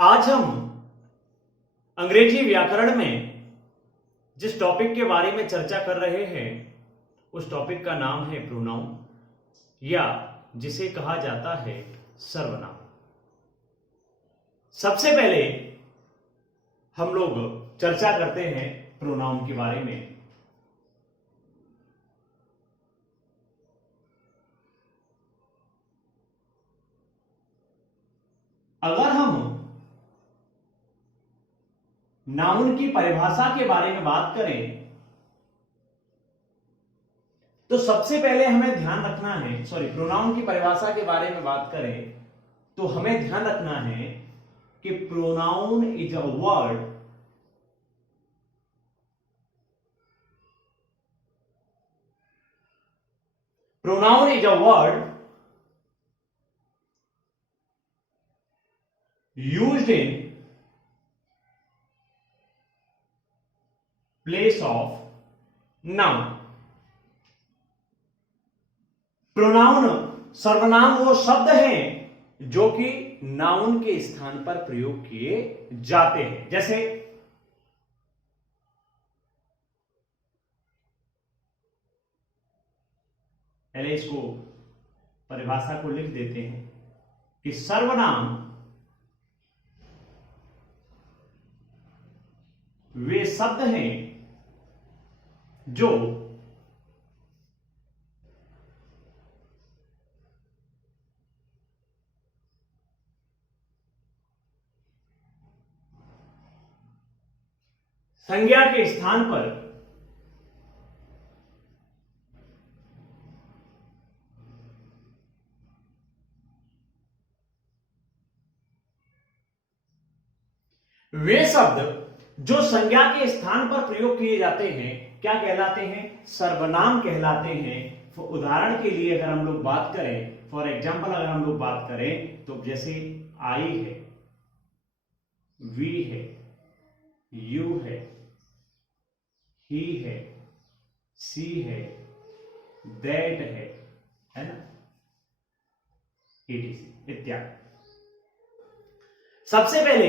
आज हम अंग्रेजी व्याकरण में जिस टॉपिक के बारे में चर्चा कर रहे हैं उस टॉपिक का नाम है प्रोनाउन या जिसे कहा जाता है सर्वनाम। सबसे पहले हम लोग चर्चा करते हैं प्रोनाउन के बारे में। अगर हम नाउन की परिभाषा के बारे में बात करें तो सबसे पहले हमें ध्यान रखना है, प्रोनाउन की परिभाषा के बारे में बात करें तो हमें ध्यान रखना है कि pronoun is a word used in place of noun। Pronoun सर्वनाम वो शब्द हैं जो कि नाउन के स्थान पर प्रयोग किए जाते हैं। जैसे पहले इसको परिभाषा को लिख देते हैं कि सर्वनाम वे शब्द हैं जो संज्ञा के स्थान पर वे शब्द जो संज्ञा के स्थान पर प्रयोग किए जाते हैं क्या कहलाते हैं? सर्वनाम कहलाते हैं। उदाहरण के लिए अगर हम लोग बात करें, फॉर एग्जाम्पल अगर हम लोग बात करें तो जैसे आई है, वी है, यू है, ही है, सी है, दैट है ना, इत्यादि। सबसे पहले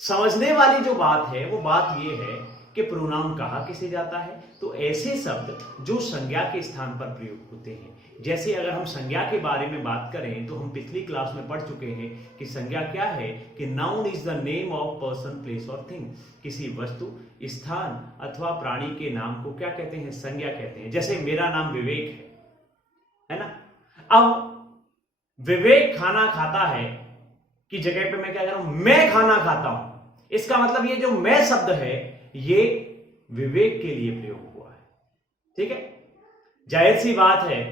समझने वाली जो बात है वो बात ये है कि प्रोनाउन कहा किसे जाता है? तो ऐसे शब्द जो संज्ञा के स्थान पर प्रयोग होते हैं। जैसे अगर हम संज्ञा के बारे में बात करें तो हम पिछली क्लास में पढ़ चुके हैं कि संज्ञा क्या है कि noun is the name of person, place और थिंग। किसी वस्तु, स्थान अथवा प्राणी के नाम को क्या कहते हैं? संज्ञा कहते हैं। जैसे मेरा नाम विवेक है ना। अब विवेक खाना खाता है की जगह पे मैं क्या कर रहा हूं? मैं खाना खाता हूं। इसका मतलब ये जो मैं शब्द है ये विवेक के लिए प्रयोग हुआ है। ठीक है, जाहिर सी बात है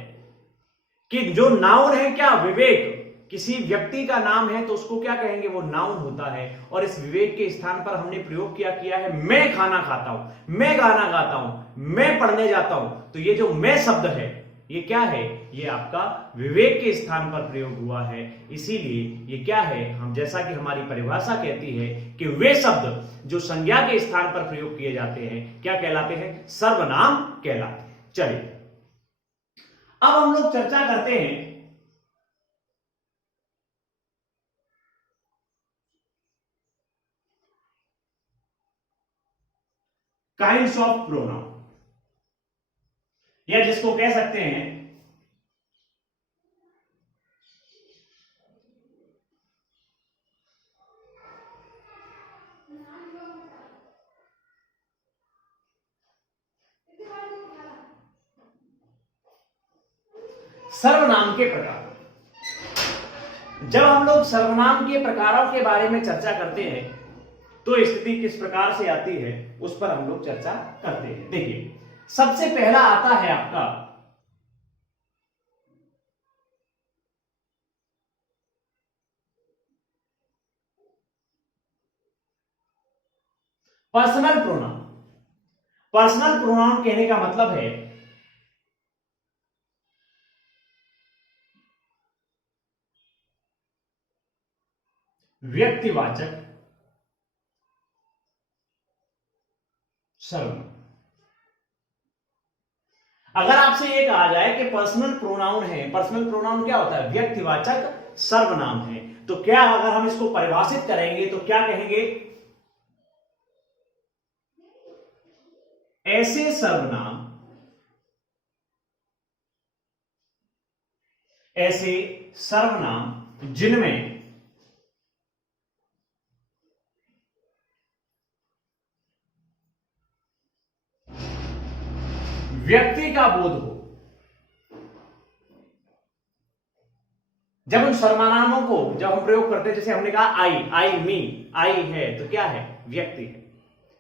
कि जो नाउन है क्या? विवेक। किसी व्यक्ति का नाम है तो उसको क्या कहेंगे? वो नाउन होता है। और इस विवेक के स्थान पर हमने प्रयोग किया है मैं खाना खाता हूं, मैं गाना गाता हूं, मैं पढ़ने जाता हूं। तो ये जो मैं शब्द है ये क्या है? ये आपका विवेक के स्थान पर प्रयोग हुआ है। इसीलिए ये क्या है? हम जैसा कि हमारी परिभाषा कहती है कि वे शब्द जो संज्ञा के स्थान पर प्रयोग किए जाते हैं क्या कहलाते हैं? सर्वनाम कहलाते हैं। चलिए अब हम लोग चर्चा करते हैं काइंड्स ऑफ प्रोनाउन, या जिसको कह सकते हैं सर्वनाम के प्रकार। जब हम लोग सर्वनाम के प्रकारों के बारे में चर्चा करते हैं तो स्थिति किस प्रकार से आती है उस पर हम लोग चर्चा करते हैं। देखिए सबसे पहला आता है आपका पर्सनल प्रोनाउन। पर्सनल प्रोनाउन कहने का मतलब है व्यक्तिवाचक सर्वनाम। अगर आपसे ये कहा जाए कि पर्सनल प्रोनाउन है, पर्सनल प्रोनाउन क्या होता है? व्यक्तिवाचक सर्वनाम है। तो क्या अगर हम इसको परिभाषित करेंगे तो क्या कहेंगे? ऐसे सर्वनाम जिनमें व्यक्ति का बोध हो। जब उन सर्वनामों को जब हम प्रयोग करते हैं, जैसे हमने कहा आई मी, आई है तो क्या है? व्यक्ति है।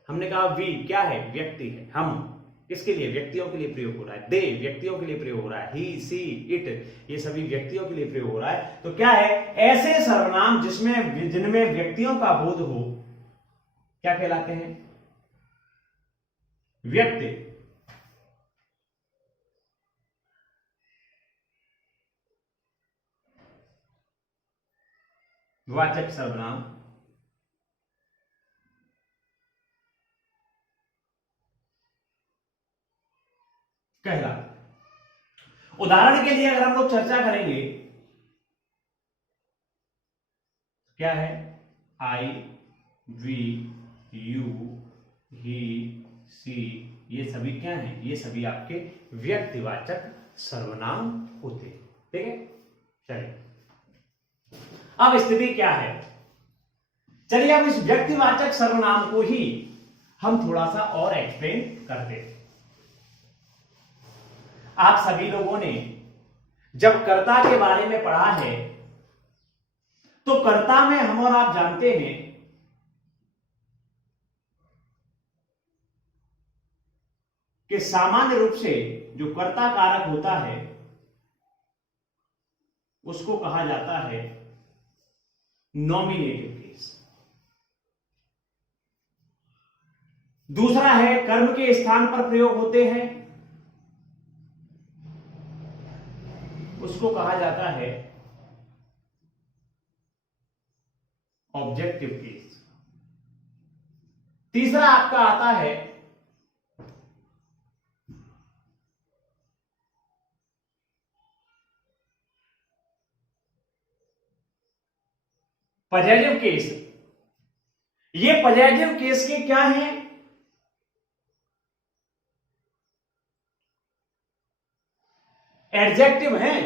हमने कहा वी, क्या है? व्यक्ति है। हम, किसके लिए? व्यक्तियों के लिए प्रयोग हो रहा है। दे, व्यक्तियों के लिए प्रयोग हो रहा है। ही, सी, इट, ये सभी व्यक्तियों के लिए प्रयोग हो रहा है। तो क्या है? ऐसे सर्वनाम जिनमें व्यक्तियों का बोध हो, क्या कहलाते हैं? व्यक्ति। वाचक सर्वनाम कहलाते। उदाहरण के लिए अगर हम लोग चर्चा करेंगे, क्या है? आई, वी, यू, ही, सी, ये सभी क्या है? ये सभी आपके व्यक्तिवाचक सर्वनाम होते हैं। ठीक है, चलिए अब स्थिति क्या है? चलिए अब इस व्यक्तिवाचक सर्वनाम को ही हम थोड़ा सा और एक्सप्लेन करते हैं। आप सभी लोगों ने जब कर्ता के बारे में पढ़ा है तो कर्ता में हम और आप जानते हैं कि सामान्य रूप से जो कर्ता कारक होता है उसको कहा जाता है नॉमिनेटिव केस। दूसरा है कर्म के स्थान पर प्रयोग होते हैं, उसको कहा जाता है ऑब्जेक्टिव केस। तीसरा आपका आता है पजेटिव केस। ये पजेटिव केस के क्या हैं? एडजेक्टिव हैं।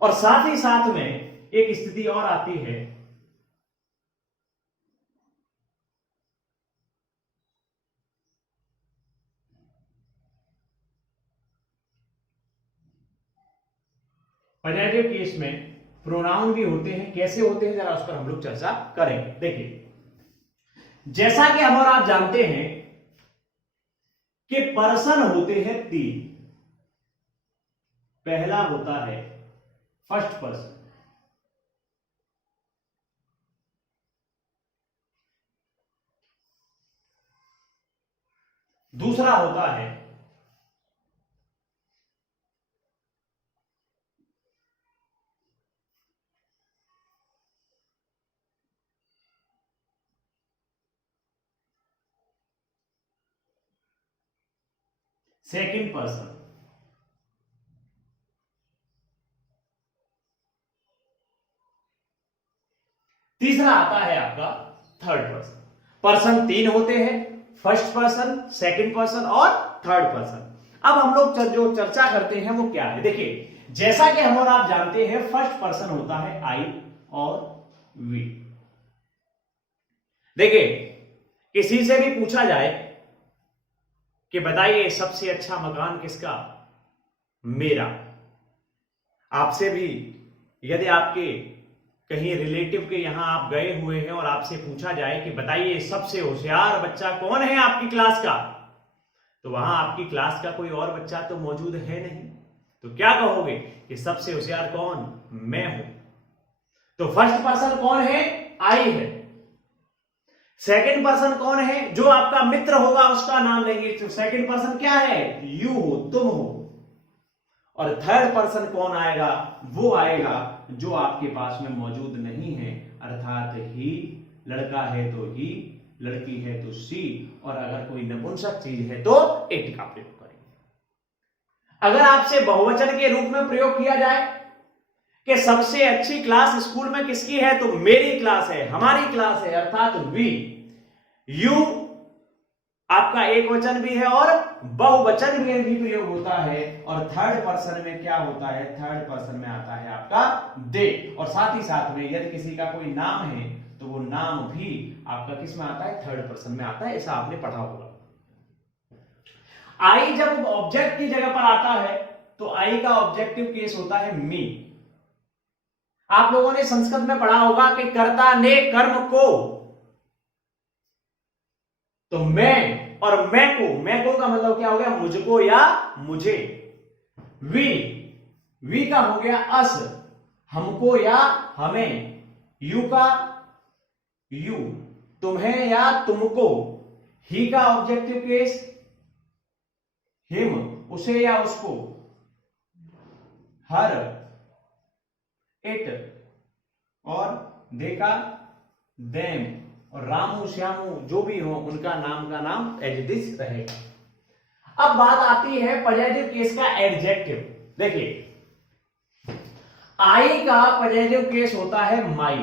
और साथ ही साथ में एक स्थिति और आती है, पजेटिव केस में प्रोनाउन भी होते हैं। कैसे होते हैं जरा उस पर हम लोग चर्चा करेंगे। देखिए, जैसा कि हम और आप जानते हैं कि पर्सन होते हैं 3। पहला होता है फर्स्ट पर्सन, दूसरा होता है सेकंड पर्सन, तीसरा आता है आपका थर्ड पर्सन। पर्सन 3 होते हैं, फर्स्ट पर्सन, सेकंड पर्सन और थर्ड पर्सन। अब हम लोग जो चर्चा करते हैं वो क्या है? देखिए, जैसा कि हम और आप जानते हैं फर्स्ट पर्सन होता है आई और वी। देखिए, किसी से भी पूछा जाए कि बताइए सबसे अच्छा मकान किसका? मेरा। आपसे भी यदि आपके कहीं रिलेटिव के यहां आप गए हुए हैं और आपसे पूछा जाए कि बताइए सबसे होशियार बच्चा कौन है आपकी क्लास का, तो वहां आपकी क्लास का कोई और बच्चा तो मौजूद है नहीं, तो क्या कहोगे कि सबसे होशियार कौन? मैं हूं। तो फर्स्ट पर्सन कौन है? आई है। सेकंड पर्सन कौन है? जो आपका मित्र होगा उसका नाम लेंगे, तो सेकंड पर्सन क्या है? यू हो, तुम हो। और थर्ड पर्सन कौन आएगा? वो आएगा जो आपके पास में मौजूद नहीं है, अर्थात ही। लड़का है तो ही, लड़की है तो सी, और अगर कोई नपुंसक चीज है तो इट का प्रयोग करेंगे। अगर आपसे बहुवचन के रूप में प्रयोग किया जाए कि सबसे अच्छी क्लास स्कूल में किसकी है, तो मेरी क्लास है, हमारी क्लास है, अर्थात वी। यू आपका एक वचन भी है और बहुवचन में भी प्रयोग होता है, और थर्ड पर्सन में क्या होता है, थर्ड पर्सन में आता है आपका दे। और साथ ही साथ में यदि किसी का कोई नाम है तो वो नाम भी आपका किस में आता है, थर्ड पर्सन में आता है, ऐसा आपने पढ़ा होगा। आई जब ऑब्जेक्ट की जगह पर आता है तो आई का ऑब्जेक्टिव केस होता है मी। आप लोगों ने संस्कृत में पढ़ा होगा कि कर्ता ने कर्म को, तो मैं और मैं को का मतलब क्या हो गया, मुझको या मुझे। वी का हो गया अस, हमको या हमें। यू का यू, तुम्हें या तुमको। ही का ऑब्जेक्टिव केस हिम, उसे या उसको। हर, इट, और दे का देम, और रामू श्यामू जो भी हो उनका नाम का नाम एज इट इज रहेगा। अब बात आती है पॉजिटिव केस का एडजेक्टिव। देखिए आई का पॉजिटिव केस होता है माई,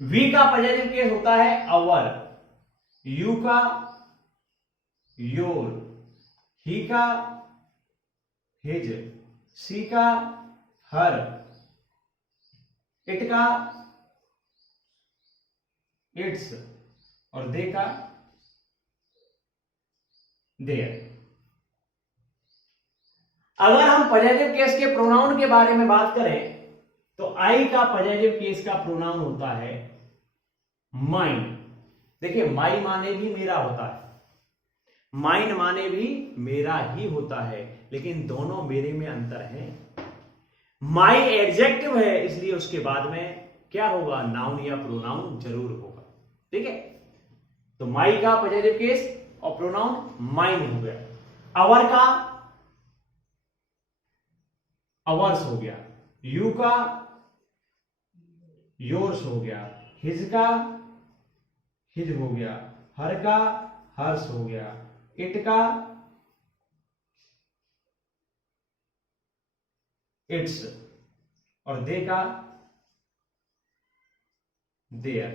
वी का पॉजिटिव केस होता है अवर, यू का योर, ही का हिज, सी का हर, इट का इट्स, और दे का देयर। अगर हम पॉजिटिव केस के प्रोनाउन के बारे में बात करें तो आई का पॉजिटिव केस का प्रोनाउन होता है माइन। देखिए माई माने भी मेरा होता है, माइन माने भी मेरा ही होता है, लेकिन दोनों मेरे में अंतर है। माई एडजेक्टिव है इसलिए उसके बाद में क्या होगा, नाउन या प्रोनाउन जरूर होगा। ठीक है, तो माई का पॉजिटिव केस और प्रोनाउन माइन हो गया। अवर का अवर्स हो गया, यू का योर्स हो गया, हिज का हिज हो गया, हर का हर्ष हो गया, इट का इट्स, और दे का देयर।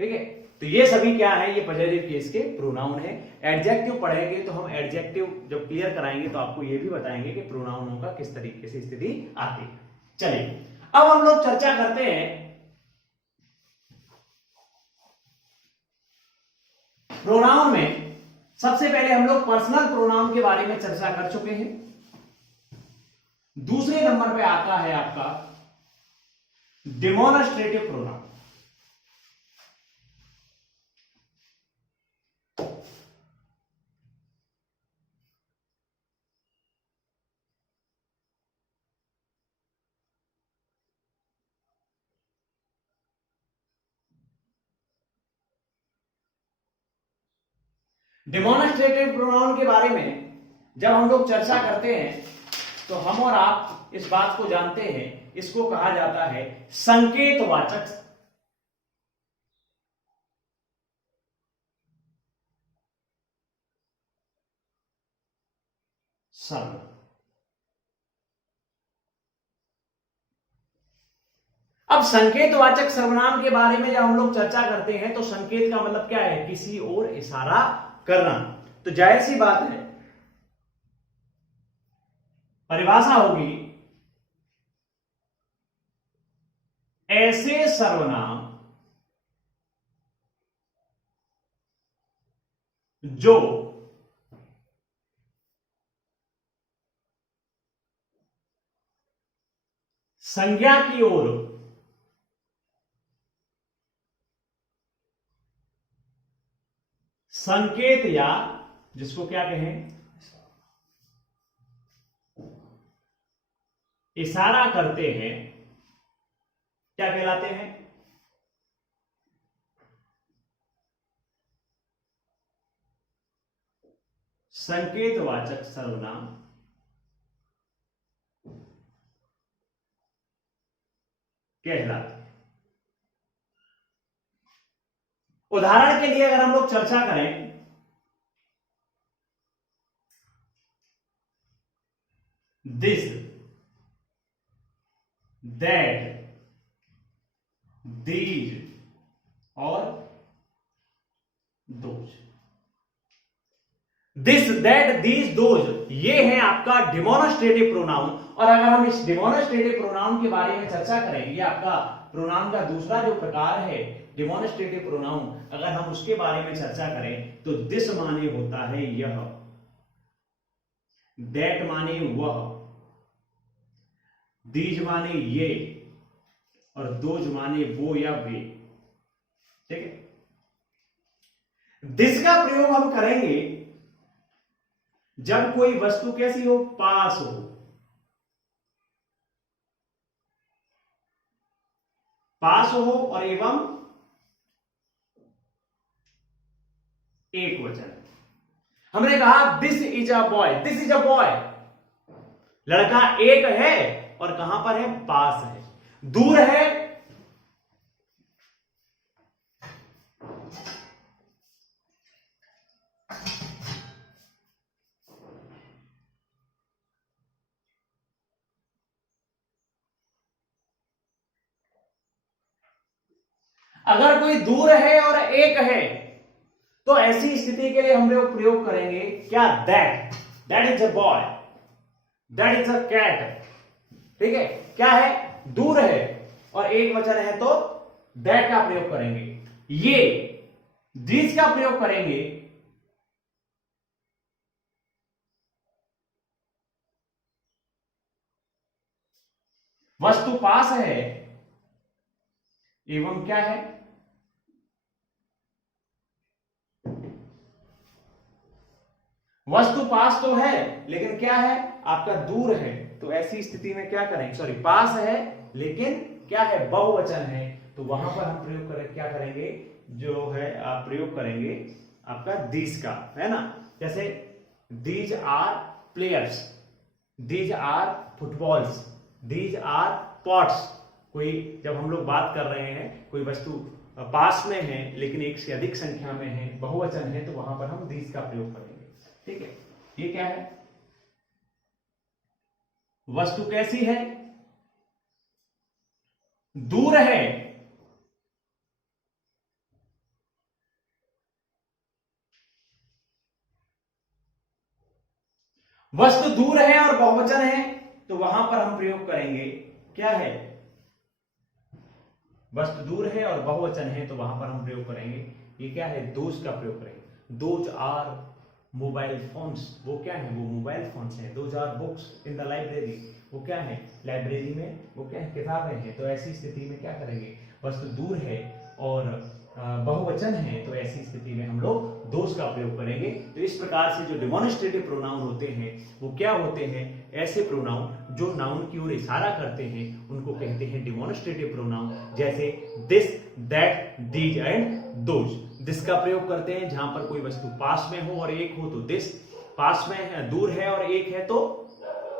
ठीक है, तो ये सभी क्या है, ये पॉजिटिव केस के प्रोनाउन है। एडजेक्टिव पढ़ेंगे तो हम एडजेक्टिव जब क्लियर कराएंगे तो आपको ये भी बताएंगे कि प्रोनाउनों का किस तरीके से स्थिति आती है। चलिए अब हम लोग चर्चा करते हैं प्रोनाउन में। सबसे पहले हम लोग पर्सनल प्रोनाउन के बारे में चर्चा कर चुके हैं। दूसरे नंबर पे आता है आपका डेमोन्स्ट्रेटिव प्रोनाउन। डेमोन्स्ट्रेटिव प्रोनाउन के बारे में जब हम लोग चर्चा करते हैं तो हम और आप इस बात को जानते हैं, इसको कहा जाता है संकेतवाचक सर्वनाम। अब संकेतवाचक सर्वनाम के बारे में जब हम लोग चर्चा करते हैं तो संकेत का मतलब क्या है, किसी ओर इशारा करना। तो जाहिर सी बात है परिभाषा होगी ऐसे सर्वनाम जो संज्ञा की ओर संकेत या जिसको क्या कहें इशारा करते हैं, क्या कहलाते हैं, संकेतवाचक सर्वनाम कहलाते हैं। उदाहरण के लिए अगर हम लोग चर्चा करें दिस, दैट, दीज और those. This, that, these, those, ये है आपका डिमोनस्ट्रेटिव प्रोनाउन। और अगर हम इस डिमोनस्ट्रेटिव प्रोनाउन के बारे में चर्चा करें, ये आपका प्रोनाउन का दूसरा जो प्रकार है डिमोनस्ट्रेटिव प्रोनाउन, अगर हम उसके बारे में चर्चा करें तो दिस माने होता है यह, दैट माने वह, दीज माने ये, और दोज माने वो या वे। ठीक है। दिस का प्रयोग हम करेंगे जब कोई वस्तु कैसी हो, पास हो। पास हो और एवं एक वचन। हमने कहा this is a boy, this is a boy, लड़का एक है और कहां पर है, पास है। दूर है, अगर कोई दूर है और एक है तो ऐसी स्थिति के लिए हम लोग प्रयोग करेंगे क्या, that, that is a boy, that is a cat. ठीक है। क्या है, दूर है और एक वचन है तो दैट का प्रयोग करेंगे। ये दिस का प्रयोग करेंगे वस्तु पास है एवं क्या है, वस्तु पास तो है लेकिन क्या है आपका दूर है। तो ऐसी स्थिति में क्या करेंगे, सॉरी, पास है लेकिन क्या है, बहुवचन है, तो वहां पर हम प्रयोग करें, क्या करेंगे, जो है आप प्रयोग करेंगे आपका दिस का, है ना। जैसे these are players, these are footballs, these are pots. कोई, जब हम लोग बात कर रहे हैं कोई वस्तु पास में है लेकिन एक से अधिक संख्या में है, बहुवचन है, तो वहां पर हम दीज का प्रयोग करेंगे। ठीक है। ये क्या है, वस्तु कैसी है, दूर है, वस्तु दूर है और बहुवचन है, तो वहां पर हम प्रयोग करेंगे क्या है, वस्तु दूर है और बहुवचन है तो वहां पर हम प्रयोग करेंगे, ये क्या है, दोज का प्रयोग करेंगे। दोज आर मोबाइल फोन्स, वो क्या है, वो मोबाइल फोन्स हैं। Those are books in the library, वो क्या है, लाइब्रेरी में वो क्या है, किताबें हैं। तो ऐसी स्थिति में क्या करेंगे, वस्तु दूर है और बहुवचन है, तो ऐसी स्थिति में हम लोग दोज का प्रयोग करेंगे। तो इस प्रकार से जो डिमोनिस्ट्रेटिव प्रोनाउन होते हैं वो क्या होते हैं, ऐसे प्रोनाउन जो नाउन की ओर इशारा करते हैं उनको कहते हैं डिमोनिस्ट्रेटिव प्रोनाउन। जैसे this, that, these and those. This का प्रयोग करते हैं जहां पर कोई वस्तु पास में हो और एक हो तो दिस, पास में है, दूर है और एक है तो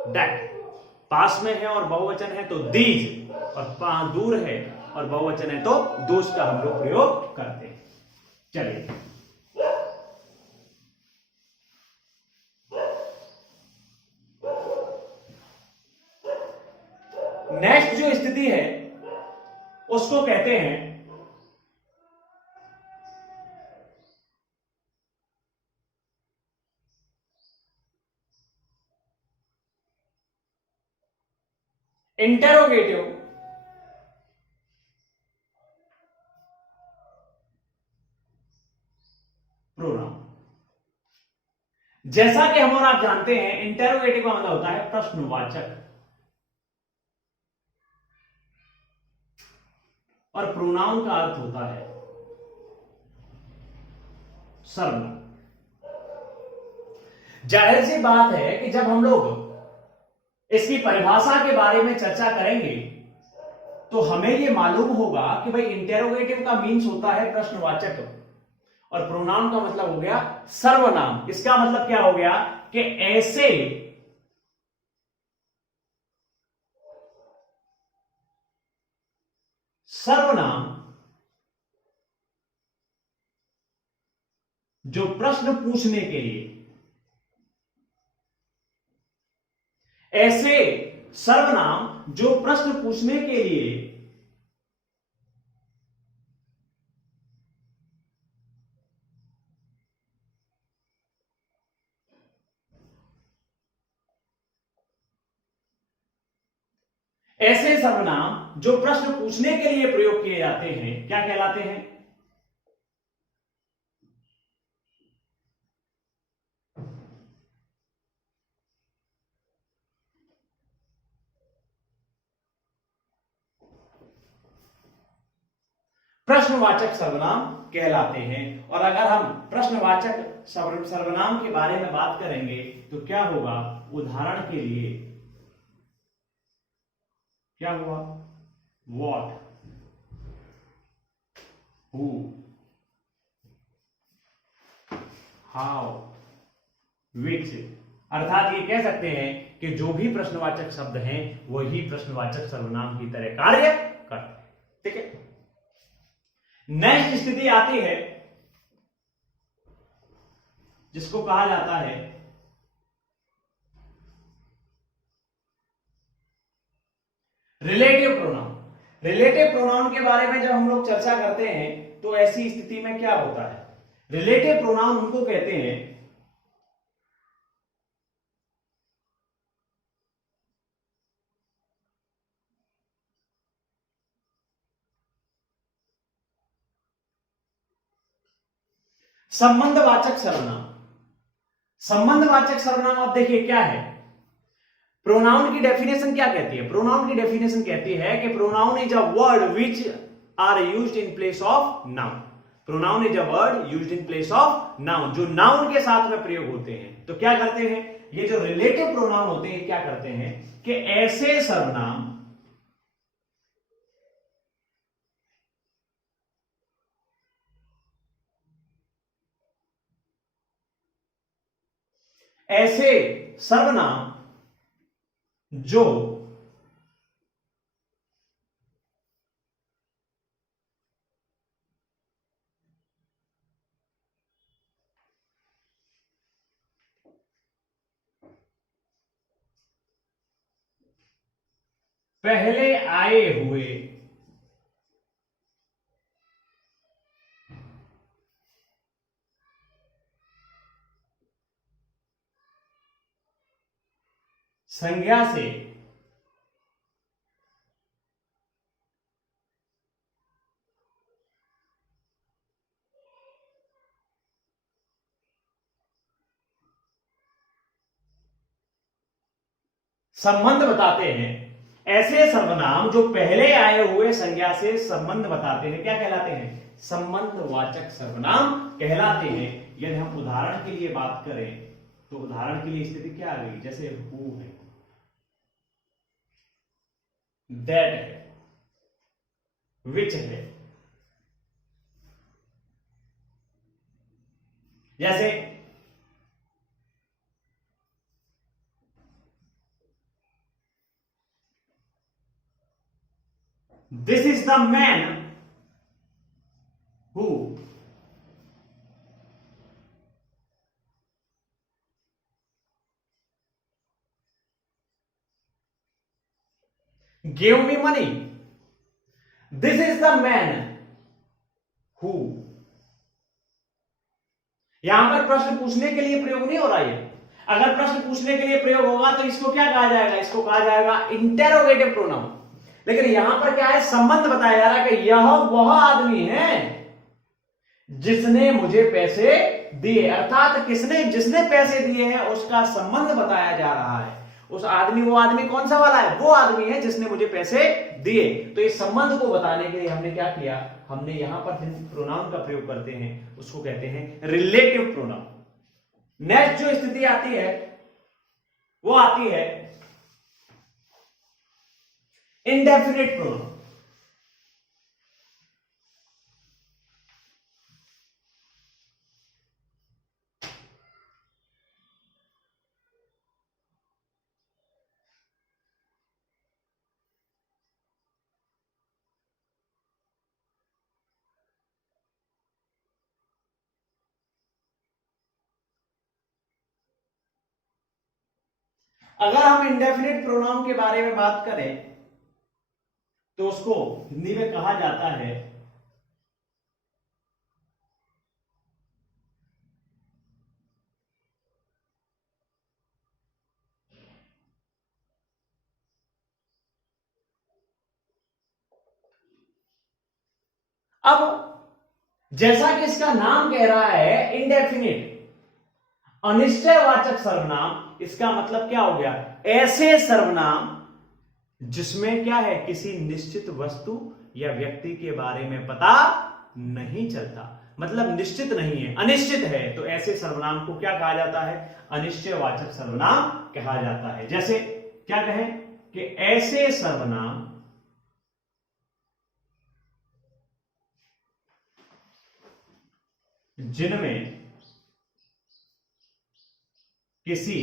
दैट, पास में है और बहुवचन है तो दीज, और दूर है और बहुवचन है तो दोज का हम लोग प्रयोग करते हैं। चलिए, नेक्स्ट जो स्थिति है उसको कहते हैं इंटेरोगेटिव प्रोनाउन। जैसा कि हम और आप जानते हैं इंटेरोगेटिव का मतलब होता है प्रश्नवाचक, और प्रोनाउन का अर्थ होता है सर्वनाम। जाहिर सी बात है कि जब हम लोग इसकी परिभाषा के बारे में चर्चा करेंगे तो हमें यह मालूम होगा कि भाई इंटेरोगेटिव का मीन्स होता है प्रश्नवाचक और प्रोनाउन का मतलब हो गया सर्वनाम। इसका मतलब क्या हो गया कि ऐसे सर्वनाम जो प्रश्न पूछने के लिए, ऐसे सर्वनाम जो प्रश्न पूछने के लिए ऐसे सर्वनाम जो प्रश्न पूछने के लिए प्रयोग किए जाते हैं क्या कहलाते हैं? प्रश्नवाचक सर्वनाम कहलाते हैं। और अगर हम प्रश्नवाचक सर्वनाम के बारे में बात करेंगे तो क्या होगा? उदाहरण के लिए क्या हुआ? व्हाट, हु, हाउ, विच। अर्थात ये कह सकते हैं कि जो भी प्रश्नवाचक शब्द हैं वही प्रश्नवाचक सर्वनाम की तरह कार्य करते हैं। ठीक है। नेक्स्ट स्थिति आती है जिसको कहा जाता है रिलेटिव प्रोनाउन। रिलेटिव प्रोनाउन के बारे में जब हम लोग चर्चा करते हैं तो ऐसी स्थिति में क्या होता है? रिलेटिव प्रोनाउन उनको कहते हैं संबंधवाचक सर्वनाम। संबंधवाचक सर्वनाम आप देखिए क्या है? प्रोनाउन की डेफिनेशन क्या कहती है? प्रोनाउन की डेफिनेशन कहती है कि pronoun is a word which are used in place of noun. Pronoun is a word used in place of noun, जो नाउन के साथ में प्रयोग होते हैं। तो क्या करते हैं ये जो रिलेटिव प्रोनाउन होते हैं, क्या करते हैं कि ऐसे सर्वनाम ऐसे सर्वनाम जो पहले आए हुए संज्ञा से संबंध बताते हैं, ऐसे सर्वनाम जो पहले आए हुए संज्ञा से संबंध बताते हैं क्या कहलाते हैं? संबंधवाचक सर्वनाम कहलाते हैं। यदि हम उदाहरण के लिए बात करें तो उदाहरण के लिए स्थिति क्या आ गई? जैसे हु है, दैट है, विच है। जैसे this is the man who gave me money। This is the man who. यहां पर प्रश्न पूछने के लिए प्रयोग नहीं हो रहा है। अगर प्रश्न पूछने के लिए प्रयोग होगा तो इसको क्या कहा जाएगा? इसको कहा जाएगा इंटेरोगेटिव प्रोनाउन। लेकिन यहां पर क्या है? संबंध बताया जा रहा है कि यह वह आदमी है जिसने मुझे पैसे दिए। अर्थात किसने, जिसने पैसे दिए हैं उसका संबंध बताया जा रहा है। उस आदमी, वो आदमी कौन सा वाला है? वो आदमी है जिसने मुझे पैसे दिए। तो इस संबंध को बताने के लिए हमने क्या किया? हमने यहां पर जिन प्रोनाउन का प्रयोग करते हैं उसको कहते हैं रिलेटिव प्रोनाउन। नेक्स्ट जो स्थिति आती है वो आती है इंडेफिनिट प्रोनाउन। अगर हम इंडेफिनिट प्रोनाउन के बारे में बात करें तो उसको हिंदी में कहा जाता है अब जैसा कि इसका नाम कह रहा है इंडेफिनिट अनिश्चयवाचक सर्वनाम, इसका मतलब क्या हो गया, ऐसे सर्वनाम जिसमें क्या है, किसी निश्चित वस्तु या व्यक्ति के बारे में पता नहीं चलता, मतलब निश्चित नहीं है, अनिश्चित है, तो ऐसे सर्वनाम को क्या कहा जाता है, अनिश्चयवाचक सर्वनाम कहा जाता है। जैसे क्या कहें कि ऐसे सर्वनाम जिनमें किसी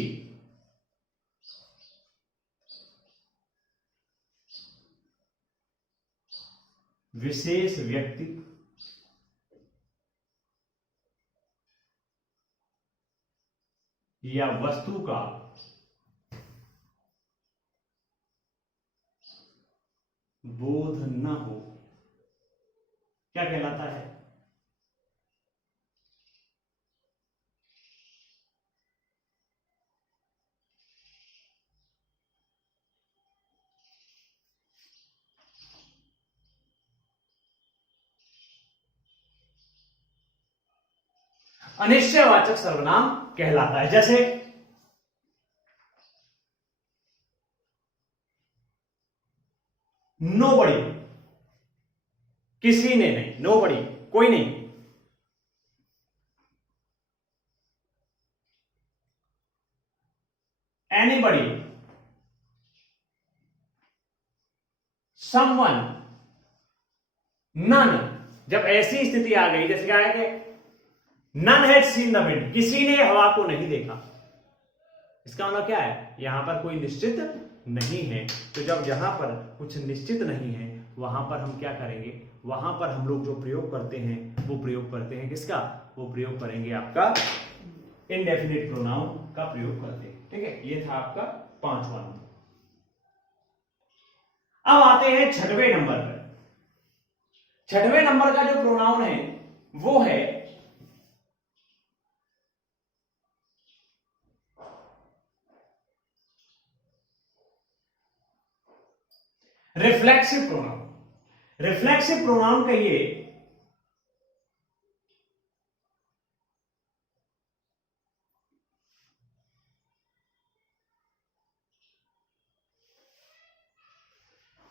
विशेष व्यक्ति या वस्तु का बोध न हो, क्या कहलाता है, अनिश्चयवाचक सर्वनाम कहलाता है। जैसे नोबडी, किसी ने नहीं, नोबडी कोई नहीं, एनीबडी, समवन, नन। जब ऐसी स्थिति आ गई, जैसे क्या है कि none has seen the wind, किसी ने हवा को नहीं देखा, इसका मतलब क्या है, यहां पर कोई निश्चित नहीं है। तो जब यहां पर कुछ निश्चित नहीं है, वहां पर हम क्या करेंगे, वहां पर हम लोग जो प्रयोग करते हैं वो प्रयोग करते हैं किसका, वो प्रयोग करेंगे आपका इनडेफिनिट प्रोनाउन का प्रयोग करते हैं। ठीक है, ये था आपका 5वां नंबर। अब आते हैं 6वें नंबर पर। 6वें नंबर का जो प्रोनाउन है वो है रिफ्लेक्सिव प्रोनाउन। रिफ्लेक्सिव प्रोनाउन कहिए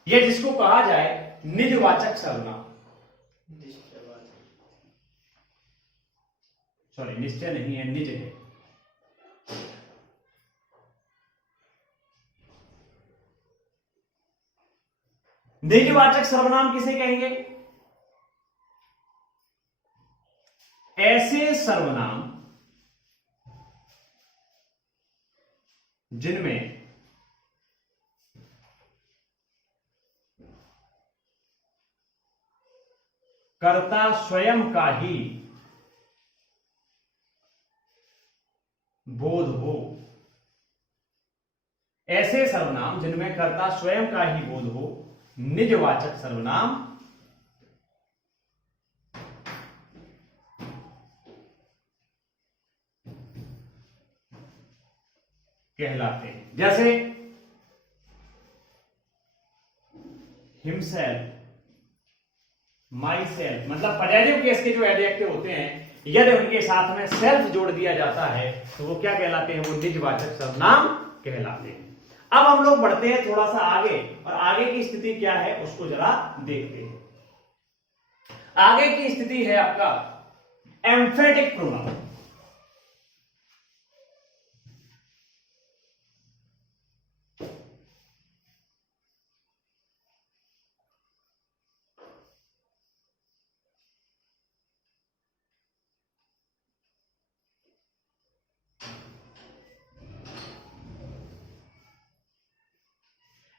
ये जिसको कहा जाए निजवाचक सर्वनाम, सॉरी निश्चय नहीं है, निज है। निजवाचक सर्वनाम किसे कहेंगे, ऐसे सर्वनाम जिनमें कर्ता स्वयं का ही बोध हो। ऐसे सर्वनाम जिनमें कर्ता स्वयं का ही बोध हो निजवाचक सर्वनाम कहलाते हैं। जैसे हिमसेल्फ, माई सेल्फ, मतलब पॉजिटिव केस के जो एडजेक्टिव होते हैं यदि उनके साथ में सेल्फ जोड़ दिया जाता है तो वो क्या कहलाते हैं, वो निजवाचक सर्वनाम कहलाते हैं। अब हम लोग बढ़ते हैं थोड़ा सा आगे, और आगे की स्थिति क्या है उसको जरा देखते हैं। आगे की स्थिति है आपका एम्फेटिक प्रोनाउन।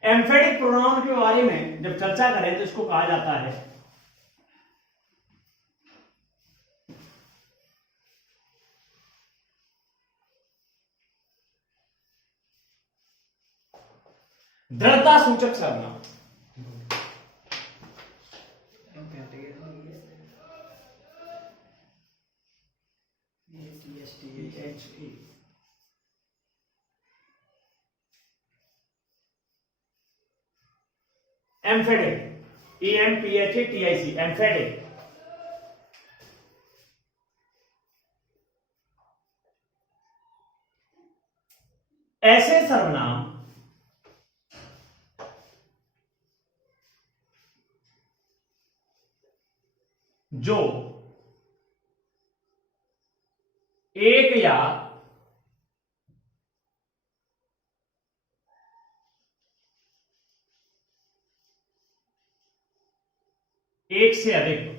एम्फेटिक प्रोनाउन के बारे में जब चर्चा करें तो इसको कहा जाता है दृढ़ता सूचक सर्वनाम। Emphatic, EMPHATIC, emphatic. ऐसे सर्वनाम जो एक या एक से अधिक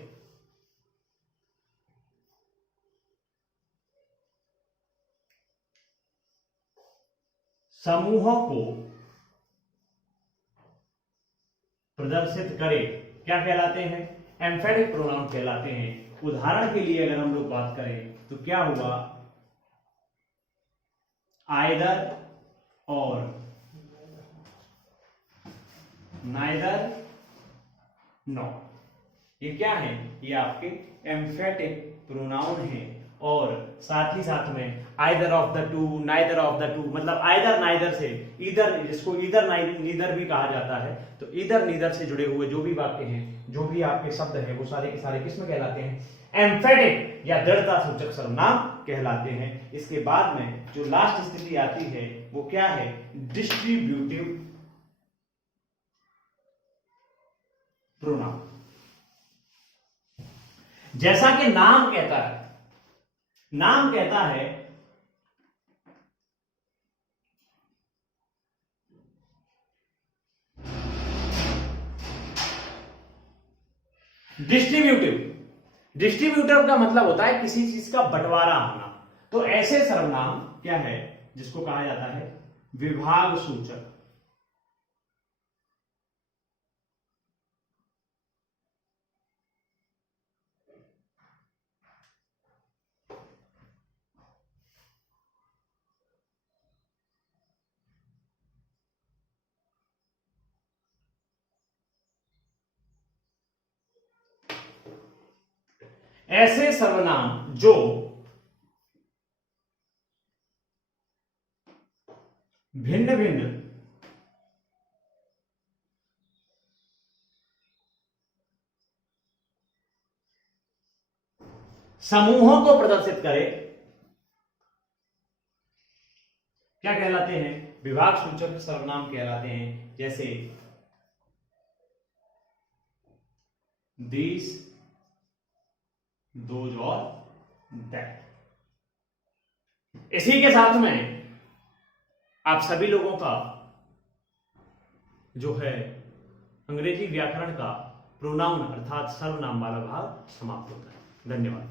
समूहों को प्रदर्शित करे क्या कहलाते हैं? एम्फेटिक प्रोनाउन कहलाते हैं। उदाहरण के लिए अगर हम लोग बात करें तो क्या हुआ? आइदर और, नाइदर, नॉट, ये क्या है? ये आपके एम्फेटिक प्रोनाउन हैं। और साथ ही साथ में either of the two, neither of the two, मतलब आइदर नाइदर से, इधर, जिसको इधर नीदर भी कहा जाता है, तो इधर नीदर से जुड़े हुए जो भी वाक्य हैं, जो भी आपके शब्द हैं, वो सारे के सारे किसमें कहलाते हैं? एम्फेटिक या दृढ़ता सूचक सर्वनाम कहलाते हैं। इसके बाद में जो लास्ट स्थिति आती है वो क्या है? Distributive pronoun. जैसा कि नाम कहता है, नाम कहता है डिस्ट्रीब्यूटिव। डिस्ट्रीब्यूटिव का मतलब होता है किसी चीज का बंटवारा होना। तो ऐसे सर्वनाम क्या है जिसको कहा जाता है? विभाग सूचक। ऐसे सर्वनाम जो भिन्न भिन्न समूहों को प्रदर्शित करे क्या कहलाते हैं? विभाग सूचक सर्वनाम कहलाते हैं। जैसे दिस, दोज और दैट। इसी के साथ में आप सभी लोगों का जो है अंग्रेजी व्याकरण का प्रोनाउन अर्थात सर्वनाम वाला भाग समाप्त होता है। धन्यवाद।